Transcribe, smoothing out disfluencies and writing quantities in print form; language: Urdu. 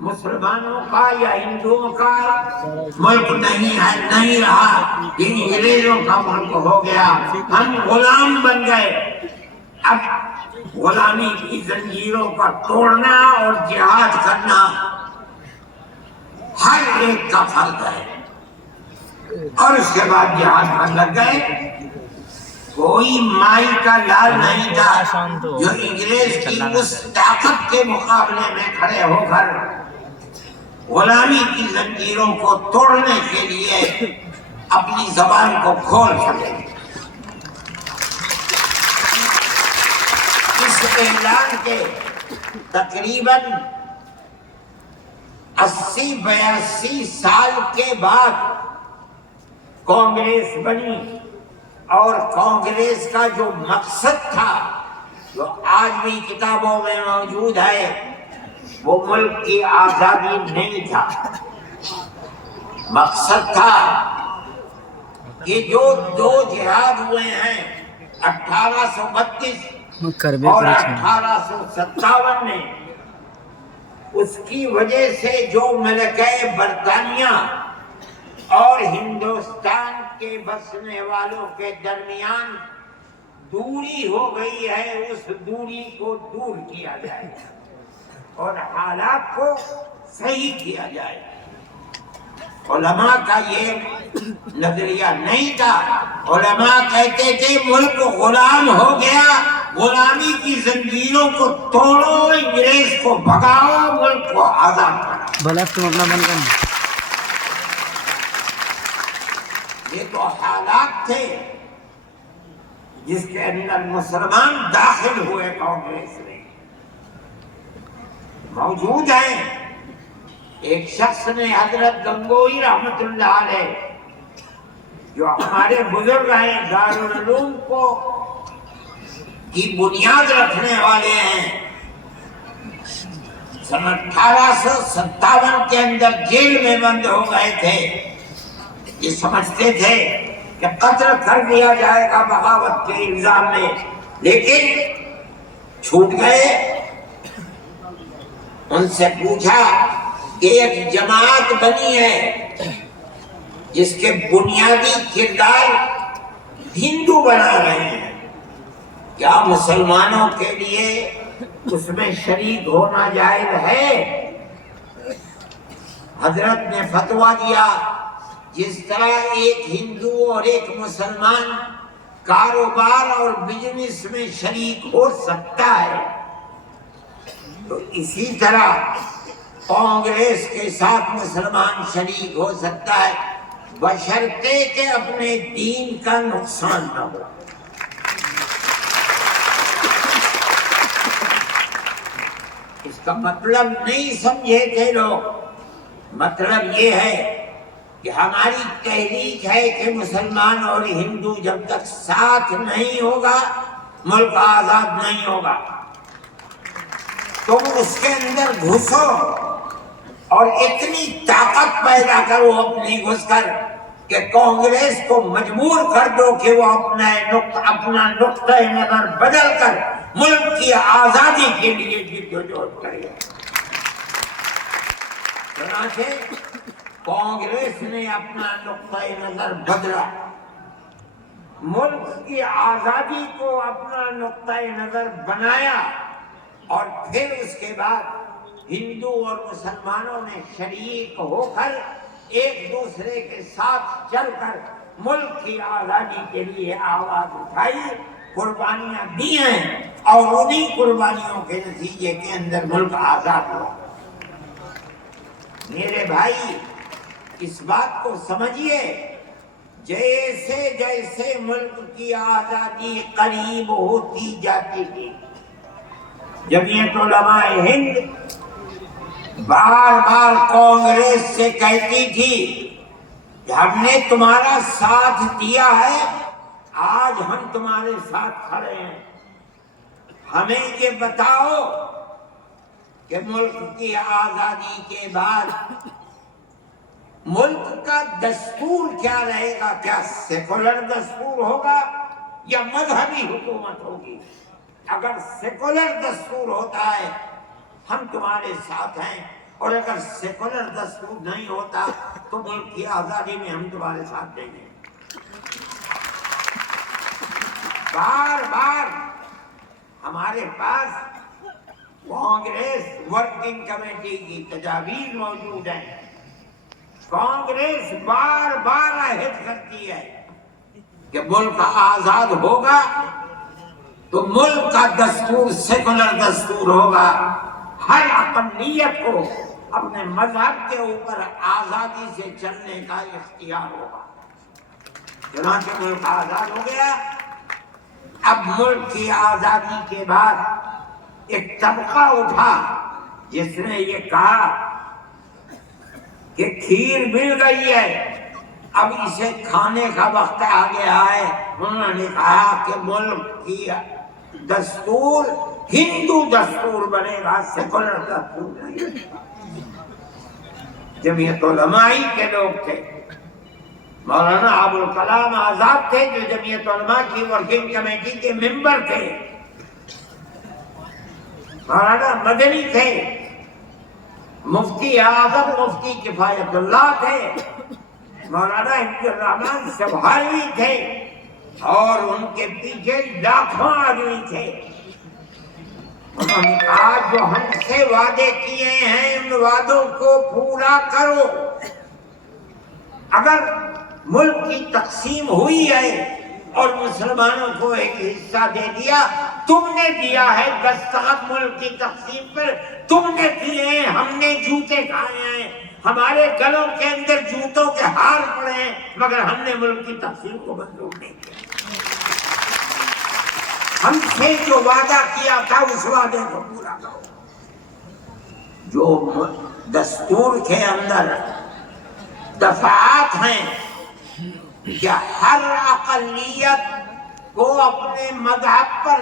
مسلمانوں کا یا ہندوؤں کا ملک نہیں ہے، نہیں رہا، یہ انگریزوں کا ملک ہو گیا، ہم غلام بن گئے۔ اب غلامی کی زنجیروں کا توڑنا اور جہاد کرنا ہر ایک کا فرض ہے، اور اس کے بعد جہاد پر لگ گئے۔ کوئی مائی کا لال نہیں تھا جو انگریز کی اس طاقت کے مقابلے میں کھڑے ہو کر غلامی کی زنجیروں کو توڑنے کے لیے اپنی زبان کو کھول سکے۔ اس اعلان کے تقریباً 80-82 سال کے بعد کانگریس بنی، اور کانگریس کا جو مقصد تھا، جو آج بھی کتابوں میں موجود ہے، وہ ملک کی آزادی نہیں تھا۔ مقصد تھا کہ جو دو جہاد ہوئے ہیں 1832 اور 1857 میں، اس کی وجہ سے جو ملکہ برطانیہ اور ہندوستان کے بسنے والوں کے درمیان دوری ہو گئی ہے، اس دوری کو دور کیا جائے اور حالات کو صحیح کیا جائے۔ علماء کا یہ نظریہ نہیں تھا۔ علماء کہتے تھے ملک غلام ہو گیا، غلامی کی زنجیروں کو توڑو، انگریز کو بھگاؤ، ملک کو آزاد کرو۔ بلک تم اپنا بند کرنا۔ یہ تو حالات تھے جس کے اندر مسلمان داخل ہوئے کانگریس میں۔ موجود ہیں، ایک شخص نے حضرت گنگوئی رحمت اللہ علیہ، جو ہمارے بزرگ ہیں، دارالعلوم کو کی بنیاد رکھنے والے ہیں، سن 1857 کے اندر جیل میں بند ہو گئے تھے۔ یہ سمجھتے تھے کہ قتل کر دیا جائے گا بغاوت کے الزام میں، لیکن چھوٹ گئے۔ ان سے پوچھا کہ ایک جماعت بنی ہے جس کے بنیادی کردار ہندو بنا رہے ہیں، کیا مسلمانوں کے لیے اس میں شریک ہونا جائز ہے؟ حضرت نے فتویٰ دیا، جس طرح ایک ہندو اور ایک مسلمان کاروبار اور بزنس میں شریک ہو سکتا ہے، تو اسی طرح کانگریس کے ساتھ مسلمان شریک ہو سکتا ہے، بشرطے کہ اپنے دین کا نقصان نہ ہو۔ اس کا مطلب نہیں سمجھے تھے لوگ۔ مطلب یہ ہے کہ ہماری تحریک ہے کہ مسلمان اور ہندو جب تک ساتھ نہیں ہوگا، ملک آزاد نہیں ہوگا۔ تم اس کے اندر گھسو اور اتنی طاقت پیدا کرو اپنی گھس کر کہ کانگریس کو مجبور کر دو کہ وہ اپنا نقطہ نظر بدل کر ملک کی آزادی کے لیے جدوجہد کرے۔ چنانچہ کانگریس نے اپنا نقطہ نظر بدلا، ملک کی آزادی کو اپنا نقطہ نظر بنایا، اور پھر اس کے بعد ہندو اور مسلمانوں نے شریک ہو کر ایک دوسرے کے ساتھ چل کر ملک کی آزادی کے لیے آواز اٹھائی، قربانیاں دی ہیں، اور انہی قربانیوں کے نتیجے کے اندر ملک آزاد ہوا۔ میرے بھائی، اس بات کو سمجھیے، جیسے جیسے ملک کی آزادی قریب ہوتی جاتی تھی، جمعیت علماء ہند بار بار کانگریس سے کہتی تھی کہ ہم نے تمہارا ساتھ دیا ہے، آج ہم تمہارے ساتھ کھڑے ہیں، ہمیں یہ بتاؤ کہ ملک کی آزادی کے بعد ملک کا دستور کیا رہے گا؟ کیا سیکولر دستور ہوگا یا مذہبی حکومت ہوگی؟ اگر سیکولر دستور ہوتا ہے ہم تمہارے ساتھ ہیں، اور اگر سیکولر دستور نہیں ہوتا تو ملک کی آزادی میں ہم تمہارے ساتھ دیں گے۔ بار بار ہمارے پاس کانگریس ورکنگ کمیٹی کی تجاویز موجود ہیں۔ کانگریس بار بار عہد کرتی ہے کہ ملک آزاد ہوگا تو ملک کا دستور سیکولر دستور ہوگا، ہر اقلیت کو اپنے مذہب کے اوپر آزادی سے چلنے کا اختیار ہوگا۔ چنانچہ ملک آزاد ہو گیا۔ اب ملک کی آزادی کے بعد ایک طبقہ اٹھا جس نے یہ کہا کہ کھیر مل گئی ہے، اب اسے کھانے کا وقت آ گیا ہے۔ انہوں نے کہا کہ ملک کی دستور ہندو دستور بنے گا، سیکولر دستور نہیں۔ جمعیت علماء کے لوگ تھے، مولانا ابوالکلام آزاد تھے جو جمعیت علماء کی ورکنگ کمیٹی کے ممبر تھے، مولانا مدنی تھے، مفتی اعظم مفتی کفایت اللہ تھے، مولانا عبد الرحمن سبحانی تھے، اور ان کے پیچھے لاکھوں آدمی تھے۔ انہوں نے کہا جو ہم سے وعدے کیے ہیں ان وعدوں کو پورا کرو۔ اگر ملک کی تقسیم ہوئی ہے اور مسلمانوں کو ایک حصہ دے دیا، تم نے دیا ہے دستخط ملک کی تقسیم پر، تم نے کیے ہیں، ہم نے جوتے کھائے ہیں، ہمارے گلوں کے اندر جوتوں کے ہار پڑے ہیں، مگر ہم نے ملک کی تقسیم کو منظور نہیں کیا۔ ہم سے جو وعدہ کیا تھا اس وعدے کو پورا کرو۔ جو دستور کے اندر دفعات ہیں کہ ہر اقلیت کو اپنے مذہب پر